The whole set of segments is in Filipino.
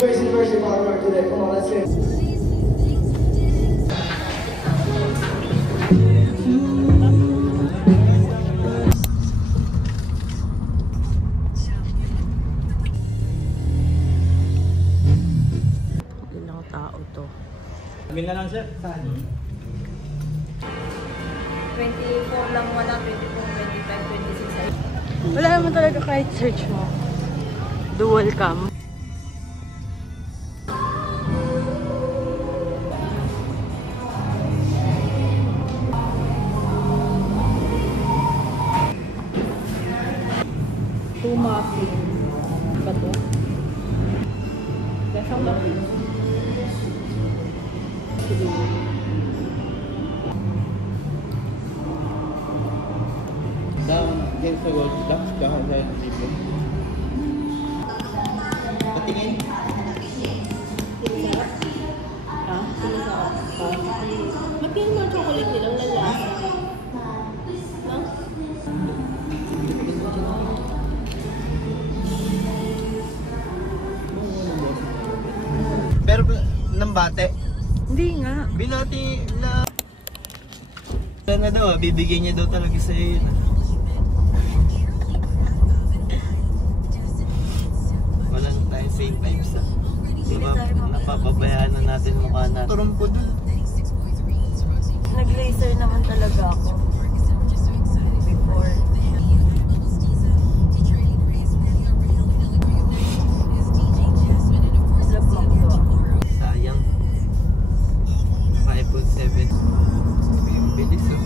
Gracie version Father today. Come on, let's sing. Ilang tao to? Sabihin na lang sir. Saan? 24 lang wala, 24, 25, 26. Wala naman talaga kahit search mo. Dual cam. Muffin. Ba to? Dasang muffin. Down against the wall, ducks ka sa dito. Patingin? Ha? Magkano mga chocolate nilang lalaki? Ha? Pero ng bate? Hindi nga. Binati na... Sana daw, bibigyan niya daw talaga sa'yo yun. Wala na tayong same vibes ah. Napapabayaan na natin mukha natin. Turumpo dun. Nag-laser naman talaga ako. Before. Sayang. iPhone 7. Bilis oh.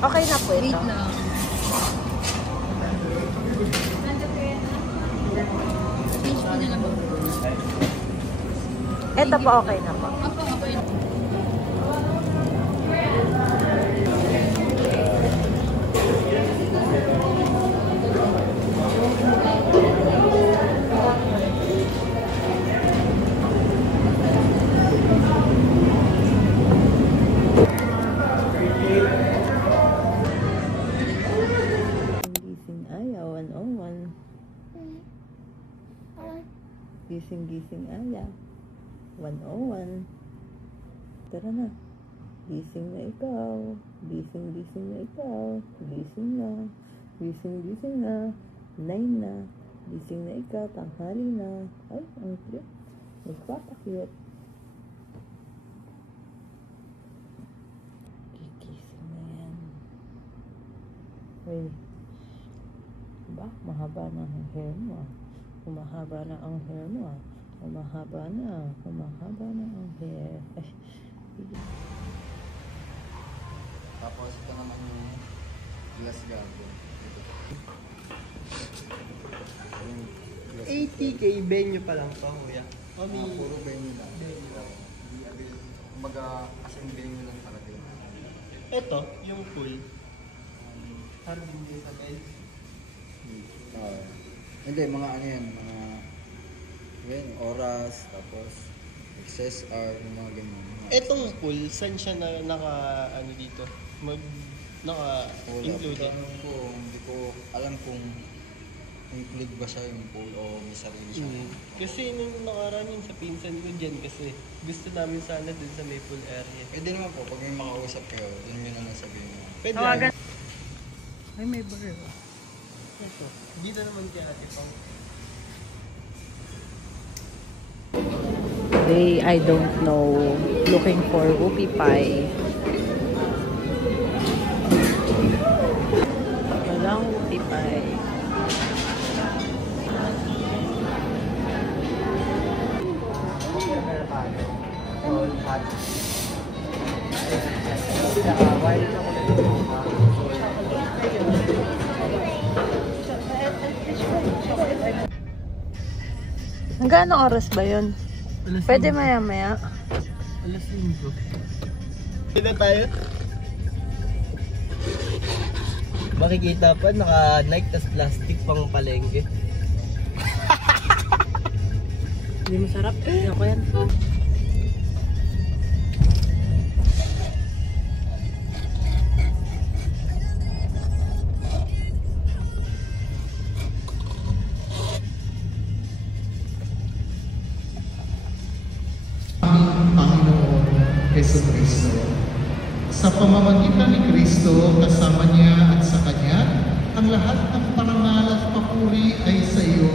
Okay na po ito. Ito po okay na po. Gising-gising Aya. 101. Tara na. Gising na ikaw. Gising-gising na ikaw. Gising na. Gising-gising na. 9 na. Gising na ikaw. Tanghali na. Ay, ang cute. Nagpapakiyot. Gigising na yan. Uy. Ba? Mahaba na ang hair mo. Humahaba na ang hair mo. Humahaba na. Humahaba na ang hair. Ay. Tapos ito naman yung glass gago. 80k venue pa lang pa, kuya. Puro venue lang. Kumbaga, as in venue lang talaga yun. Ito, yung pool. Parang hindi sa bed. Hindi, mga ano yan, mga yun, oras, tapos XSR, yung mga ganyan. Etong pool, saan siya na ano dito? Naka-included? Hindi ko alam kung include ba siya yung pool o may sarili siya. Kasi nung nakaraan yun sa pinsan ko dyan kasi gusto namin sana dun sa may pool area. Pwede naman po, pag may makausap kayo, dun yun naman sabihin mo. Pwede Tawagan. lang. Ay, may baril. Ito. Dito naman kaya Ate Pang. Today, I don't know. Looking for whoopie pie. Walang whoopie pie. Hanggang anong oras ba yun? Pwede maya-maya. Alas 5. Pwede tayo? Makikita pa, naka-Nike tas plastic pang palengke. Hindi masarap. Tignan ko yan. Panginoon Jesucristo. Sa pamamagitan ni Kristo, kasama niya at sa Kanya, ang lahat ng parangal at papuri ay sa iyo